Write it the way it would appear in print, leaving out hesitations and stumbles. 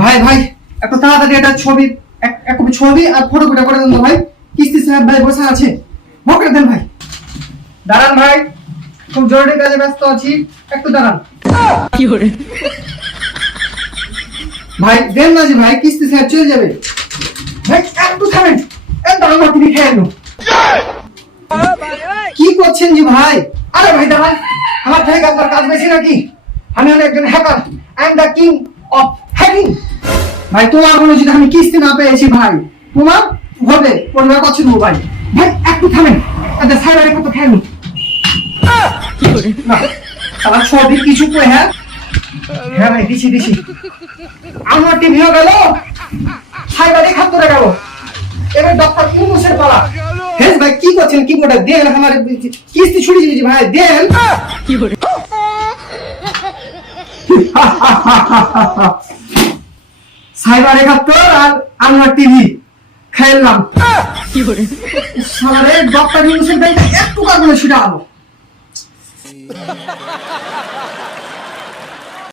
ভাই ভাই একটু তাড়াতাড়ি একটা ছবি এক কপি ছবি আর ফটোকপিটা করে দেন তো ভাই। কিস্তি সাহেব ভাই বসে আছে, করে দেন ভাই। দাঁড়ান ভাই, খুব জরুরি কাজে ব্যস্ত আছি, একটু দাঁড়ান। কি করে ভাই দেন না জি ভাই, কিস্তি সাহেব চলে যাবে। ভাই একটু থামেন, একদম আমার টিভি খেয়ে এলো। কি করছেন জি ভাই? আরে ভাই দাঁড়ান, আমার থেকে আপনার কাজ বেশি নাকি? আমি হলো একজন hacker, I am the king of hacking. ভাই তোমার মনে যদি আমি কিস্তি না পেয়েছি ভাই, তোমার হবে পরিবার কষ্ট নেবো ভাই। ভাই একটু থামেন, তাদের সাইবারে কত খেয়ে নি। কি করে আমার ছবি কিছু কই। হ্যাঁ হ্যাঁ ভাই দিছি দিছি। আমার টিভিও গেল, সাইবারে খাতরে গেল, এবার ডক্টর ইউনুসের পালা। হ্যাঁ ভাই কি করছেন, কি বোর্ডে দেন আমার কিস্তি ছুটি দিয়েছি ভাই, দেন। কি করে সাইবার ৭১ আর আমার টিভি খেললাম। কি করে সারা ডক্টর ইউনুসের ব্যাংকে একটু কাজ করে সেটা আলো।